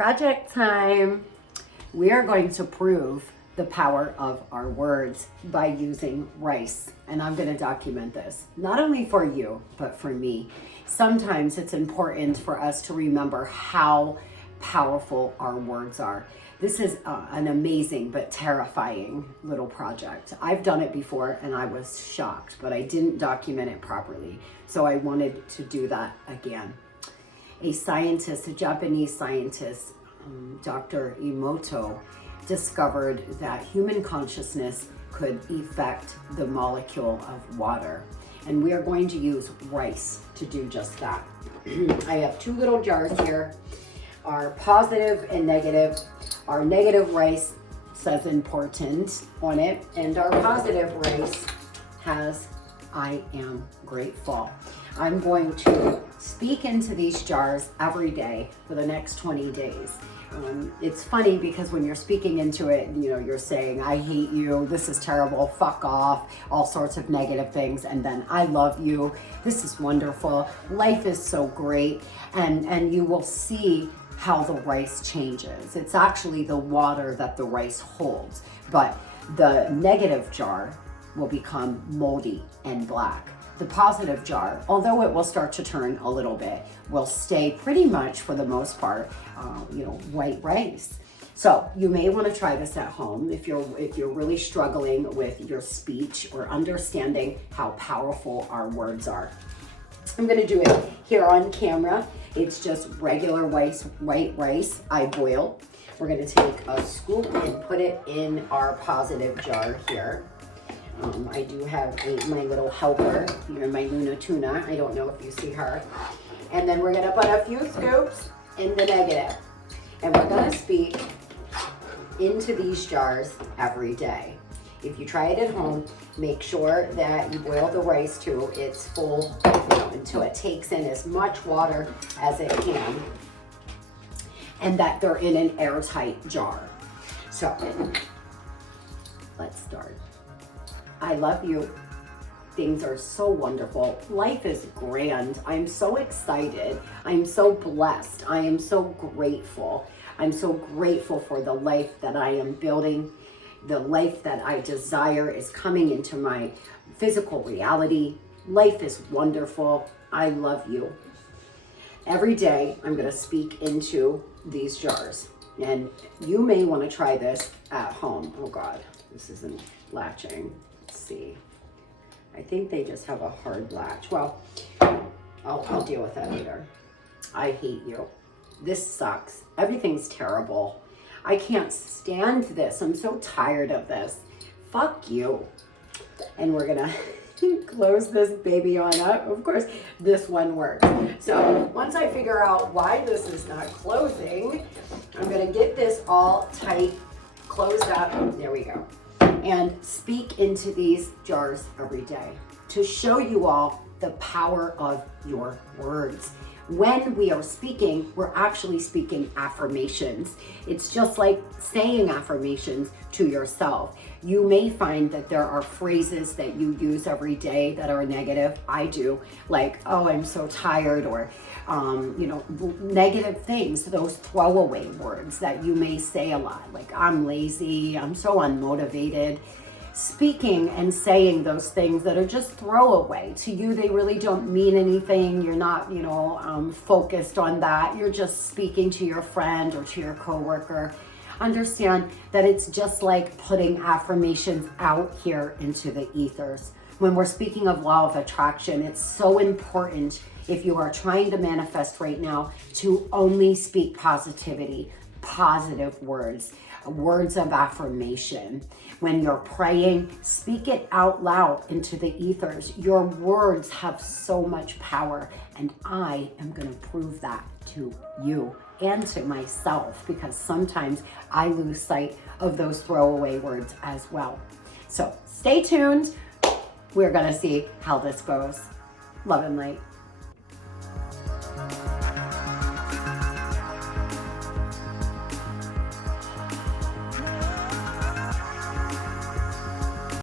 Project time. We are going to prove the power of our words by using rice. And I'm going to document this, not only for you, but for me. Sometimes it's important for us to remember how powerful our words are. This is an amazing but terrifying little project. I've done it before and I was shocked, but I didn't document it properly. So I wanted to do that again. A Japanese scientist, Dr. Emoto, discovered that human consciousness could affect the molecule of water. And we are going to use rice to do just that. I have two little jars here, our positive and negative. Our negative rice says important on it, and our positive rice has I am grateful. I'm going to speak into these jars every day for the next 20 days. It's funny because when you're speaking into it, you're saying, I hate you, this is terrible, fuck off, all sorts of negative things. And then I love you, this is wonderful, life is so great. And you will see how the rice changes. It's actually the water that the rice holds, but the negative jar will become moldy and black. The positive jar, although it will start to turn a little bit, will stay pretty much for the most part, white rice. So you may want to try this at home if you're really struggling with your speech or understanding how powerful our words are. I'm going to do it here on camera. It's just regular white rice I boiled. We're going to take a scoop and put it in our positive jar here. I do have my little helper here, my Luna tuna. I don't know if you see her. And then we're going to put a few scoops in the negative. And we're going to speak into these jars every day. If you try it at home, make sure that you boil the rice to its full, until it takes in as much water as it can, and that they're in an airtight jar. So let's start. I love you. Things are so wonderful. Life is grand. I'm so excited. I'm so blessed. I am so grateful. I'm so grateful for the life that I am building. The life that I desire is coming into my physical reality. Life is wonderful. I love you. Every day, I'm going to speak into these jars. And you may want to try this at home. Oh God, this isn't latching. Let's see. I think they just have a hard latch. Well, I'll deal with that later. I hate you. This sucks. Everything's terrible. I can't stand this. I'm so tired of this. Fuck you. And we're gonna close this baby on up. Of course, this one works. So once I figure out why this is not closing, I'm gonna get this all tight, closed up. There we go. And speak into these jars every day to show you all the power of your words. When we are speaking, we're actually speaking affirmations. It's just like saying affirmations to yourself. You may find that there are phrases that you use every day that are negative. I do, like, oh, I'm so tired, or, negative things, those throwaway words that you may say a lot, like I'm lazy, I'm so unmotivated. Speaking and saying those things that are just throwaway to you, they really don't mean anything. You're not, focused on that. You're just speaking to your friend or to your coworker. Understand that it's just like putting affirmations out here into the ethers. When we're speaking of law of attraction, it's so important, if you are trying to manifest right now, to only speak positivity, positive words of affirmation. When you're praying, speak it out loud into the ethers. Your words have so much power, and I am going to prove that to you and to myself, because sometimes I lose sight of those throwaway words as well. So stay tuned. We're going to see how this goes. Love and light.